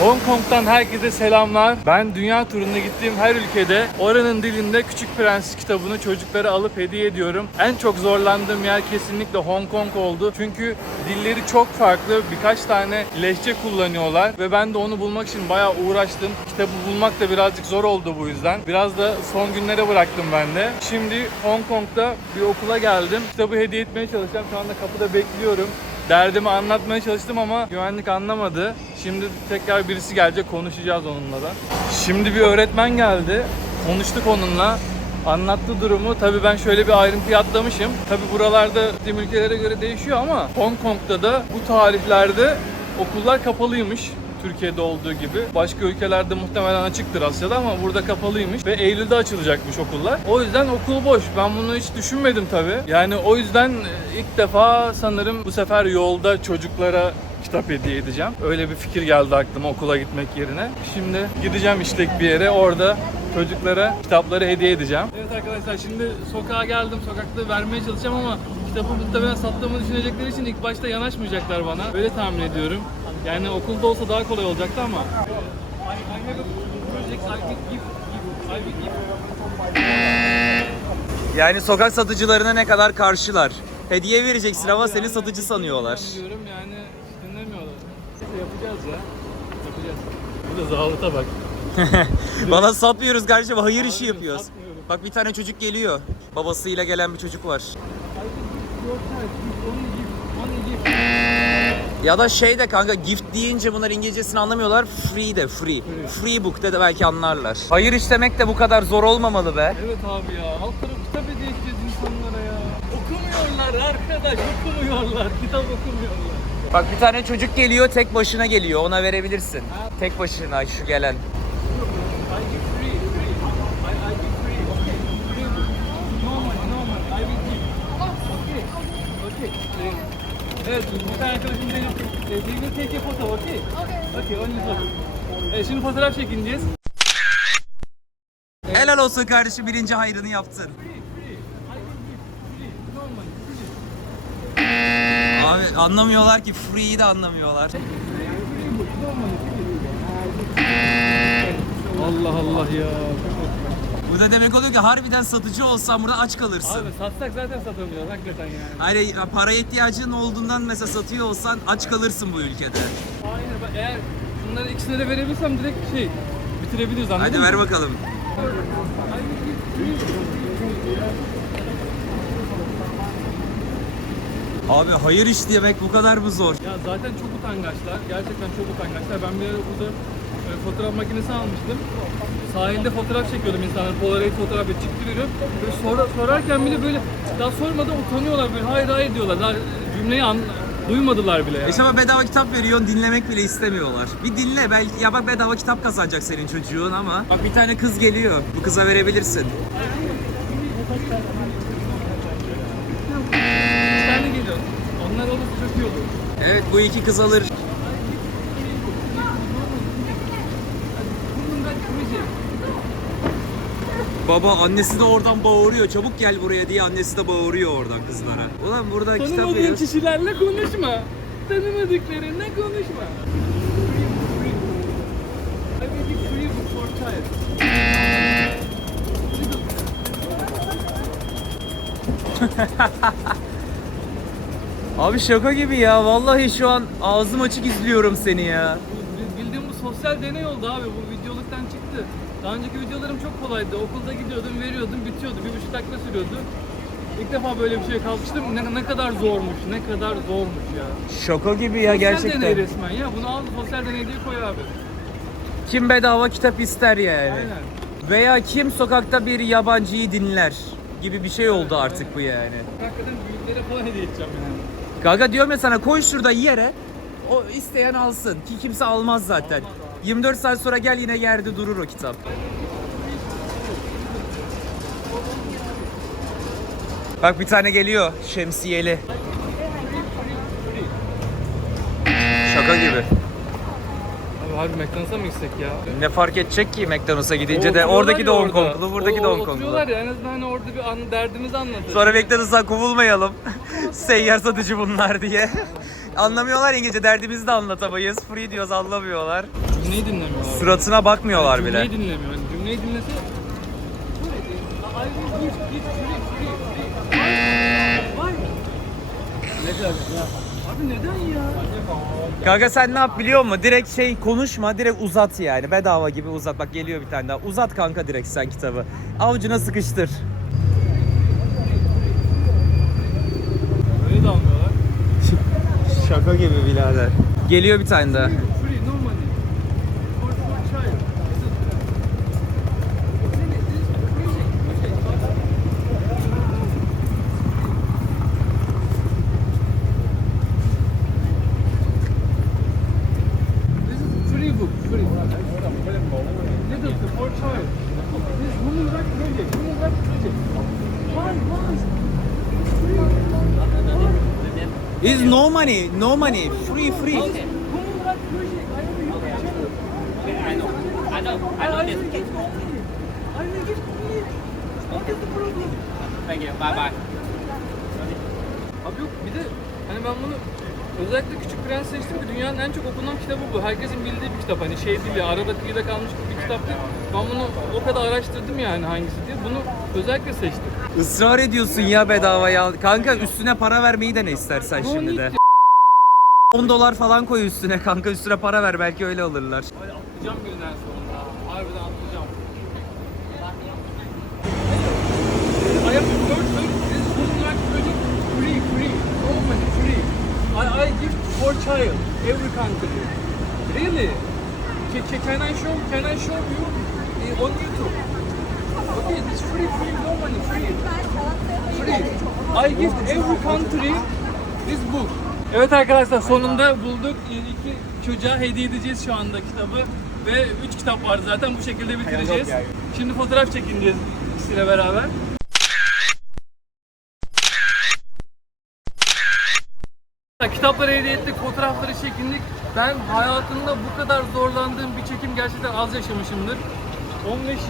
Hong Kong'dan herkese selamlar. Ben dünya turuna gittiğim her ülkede oranın dilinde Küçük Prens kitabını çocuklara alıp hediye ediyorum. En çok zorlandığım yer kesinlikle Hong Kong oldu. Çünkü dilleri çok farklı. Birkaç tane lehçe kullanıyorlar ve ben de onu bulmak için bayağı uğraştım. Kitabı bulmak da birazcık zor oldu bu yüzden. Biraz da son günlere bıraktım ben de. Şimdi Hong Kong'da bir okula geldim. Kitabı hediye etmeye çalışacağım. Şu anda kapıda bekliyorum. Derdimi anlatmaya çalıştım ama güvenlik anlamadı. Şimdi tekrar birisi gelecek konuşacağız onunla da. Şimdi bir öğretmen geldi. Konuştuk onunla. Anlattı durumu. Tabii ben şöyle bir ayrıntı atlamışım. Tabii buralarda ülkelere göre değişiyor ama Hong Kong'da da bu tarihlerde okullar kapalıymış. Türkiye'de olduğu gibi. Başka ülkelerde muhtemelen açıktır Asya'da ama burada kapalıymış ve Eylül'de açılacakmış okullar. O yüzden okul boş. Ben bunu hiç düşünmedim tabii. Yani o yüzden e, ilk defa sanırım bu sefer yolda çocuklara kitap hediye edeceğim. Öyle bir fikir geldi aklıma okula gitmek yerine. Şimdi gideceğim işte bir yere orada çocuklara kitapları hediye edeceğim. Evet arkadaşlar şimdi sokağa geldim. Sokakta vermeye çalışacağım ama kitabı muhtemelen sattığımı düşünecekleri için ilk başta yanaşmayacaklar bana. Öyle tahmin ediyorum. Yani okulda olsa daha kolay olacaktı ama. Yani sokak satıcılarına ne kadar karşılar. Hediye vereceksin ama seni satıcı sanıyorlar. Diyorum yani dinlemiyorlar. Neyse yapacağız ya. Yapacağız. Bu da zabıta bak. Bana satmıyoruz kardeşim hayır işi yapıyoruz. Bak bir tane çocuk geliyor. Babasıyla gelen bir çocuk var. Ya da şey de kanka gift deyince bunlar İngilizcesini anlamıyorlar. Free de free. Free book de, de belki anlarlar. Hayır iş demek de bu kadar zor olmamalı be. Evet abi ya. Alt tarafı kitap hediye edeceğiz insanlara ya. Okumuyorlar arkadaş okumuyorlar. Kitap okumuyorlar. Bak bir tane çocuk geliyor tek başına geliyor ona verebilirsin. Tek başına şu gelen. I give free, free. I, I give free, okay. Free book. No money, no money. I will give. Okay. Okay. Ee, Evet, bir tane arkadaşım benim. E, will take a photo, okay? Okay. Okay, only photo. E, şimdi fotoğraf çekineceğiz. Helal olsun kardeşim birinci hayrını yaptın. Abi anlamıyorlar ki free'yi de anlamıyorlar. Allah Allah ya. Bu da demek oluyor ki harbiden satıcı olsan burada aç kalırsın. Abi satsak zaten satamıyoruz hakikaten yani. Hani para ihtiyacın olduğundan mesela satıyor olsan aç kalırsın bu ülkede. Aynen bak eğer bunları ikisine de verebilirsem direkt şey bitirebiliriz anladın Hadi mı? ver bakalım. Abi hayır iş demek bu kadar mı zor? Ya zaten çok utangaçlar. Gerçekten çok utangaçlar. Ben bir ara burada e, fotoğraf makinesi almıştım. Sahilde fotoğraf çekiyordum insanlar. Polaroid fotoğrafı çıktı veriyor. Böyle sonra, sorarken bile böyle daha sormadan utanıyorlar böyle hayır hayır diyorlar. Daha cümleyi an, duymadılar bile ya. İşte ama bedava kitap veriyorsun dinlemek bile istemiyorlar. Bir dinle belki ya bak bedava kitap kazanacak senin çocuğun ama bak bir tane kız geliyor. Bu kıza verebilirsin. Bir tane geliyor. Onlar olursa çok iyi olur. Evet bu iki kız alır. Baba annesi de oradan bağırıyor. Çabuk gel buraya diye annesi de bağırıyor oradan kızlara. Ulan burada kitap Tanımadığın veriyoruz. kişilerle konuşma. Tanımadıklarınla konuşma. I will give free child. Abi şaka gibi ya. Vallahi şu an ağzım açık izliyorum seni ya. Bu Bildiğim bu sosyal deney oldu abi. Bu videoluktan çıktı. Daha önceki videolarım çok kolaydı. Okulda gidiyordum, veriyordum, bitiyordu. Bir buçuk dakika sürüyordu. İlk defa böyle bir şeye kalkıştım. Ne, ne kadar zormuş, ne kadar zormuş ya. Şaka gibi ya Sosyal deney gerçekten. resmen ya. Bunu al sosyal deney diye koy abi. Kim bedava kitap ister yani. Aynen. Veya kim sokakta bir yabancıyı dinler gibi bir şey oldu artık bu yani. Hakikaten büyüklere falan hediye edeceğim yani. Kanka diyorum ya sana koy şurada yere. O isteyen alsın ki kimse almaz zaten. 24 saat sonra gel yine yerde durur o kitap. Bak bir tane geliyor şemsiyeli. Şaka gibi. Abi harbi McDonald's'a mı gitsek ya? Ne fark edecek ki McDonald's'a gidince de Oturuyorlar oradaki de ya Hong orada. Konglu, buradaki de O- Hong Konglu. Oturuyorlar ya en azından hani orada bir an, derdimizi anlatırız. Sonra McDonald's'tan kovulmayalım. Seyyar satıcı bunlar diye. Anlamıyorlar İngilizce. Derdimizi de anlatamayız. Free diyoruz anlamıyorlar. cümleyi dinlemiyorlar. Suratına bakmıyorlar bile. Cümleyi dinlemiyor. Yani cümleyi dinlese... Ya? Abi neden ya? Kanka sen ne yap biliyor musun? Direkt şey konuşma, direkt uzat yani. Bedava gibi uzat. Bak geliyor bir tane daha. Uzat kanka direkt sen kitabı. Avucuna sıkıştır. Öyle de almıyorlar. Şaka gibi birader. Geliyor bir tane daha. Is no money, no money. Free, free. Woman right project. I have a YouTube channel. I know. I know. I I know will this. give only. I will give only. What is the problem? Thank you. Bye bye. Abi yok bir de hani ben bunu özellikle Küçük Prens seçtim ki dünyanın en çok okunan kitabı bu. Herkesin bildiği bir kitap. Hani şey değil ya arada kıyıda kalmış bir kitap değil. Ben bunu o kadar araştırdım yani hangisi diye. Bunu özellikle seçtim. Israr ediyorsun ya bedava ya. Kanka üstüne para vermeyi de ne istersen şimdi de. ki? 10 dolar falan koy üstüne kanka üstüne para ver belki öyle alırlar. Hadi atlayacağım günden sonunda. Harbiden atlayacağım. I have to work with this homework project free, free, no money, free. I, I give for child, every country. Really? Can, can, can I show, you uh, on YouTube? Okay, this free, free, no money, free. Free. I give every country this book. Evet arkadaşlar sonunda bulduk. İki çocuğa hediye edeceğiz şu anda kitabı. Ve üç kitap var zaten bu şekilde bitireceğiz. Şimdi fotoğraf çekineceğiz ikisiyle beraber. Kitapları hediye ettik, fotoğrafları çekindik. Ben hayatımda bu kadar zorlandığım bir çekim gerçekten az yaşamışımdır.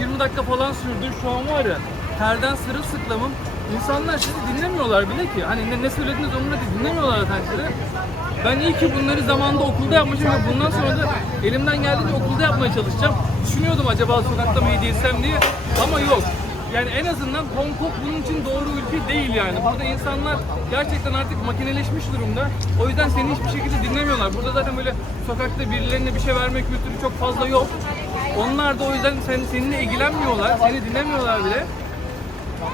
15-20 dakika falan sürdü. Şu an var ya terden sırılsıklamım. İnsanlar sizi dinlemiyorlar bile ki. Hani ne, ne söylediğiniz değil. Dinlemiyorlar zaten sizi. Ben iyi ki bunları zamanında okulda yapmışım ve bundan sonra da elimden geldiğince okulda yapmaya çalışacağım. Düşünüyordum acaba sokakta mı hediye etsem diye ama yok. Yani en azından Hong Kong bunun için doğru ülke değil yani. Burada insanlar gerçekten artık makineleşmiş durumda. O yüzden seni hiçbir şekilde dinlemiyorlar. Burada zaten böyle sokakta birilerine bir şey verme kültürü çok fazla yok. Onlar da o yüzden sen, seninle ilgilenmiyorlar, seni dinlemiyorlar bile.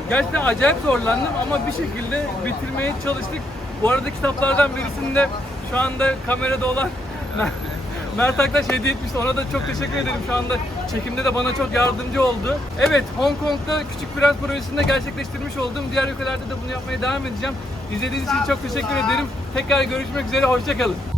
Gerçekten acayip zorlandım ama bir şekilde bitirmeye çalıştık. Bu arada kitaplardan birisinde şu anda kamerada olan Mert Aktaş hediye etmişti. Ona da çok teşekkür ederim. Şu anda çekimde de bana çok yardımcı oldu. Evet, Hong Kong'da Küçük Prens projesinde gerçekleştirmiş olduğum diğer ülkelerde de bunu yapmaya devam edeceğim. İzlediğiniz için çok teşekkür ederim. Tekrar görüşmek üzere, hoşçakalın.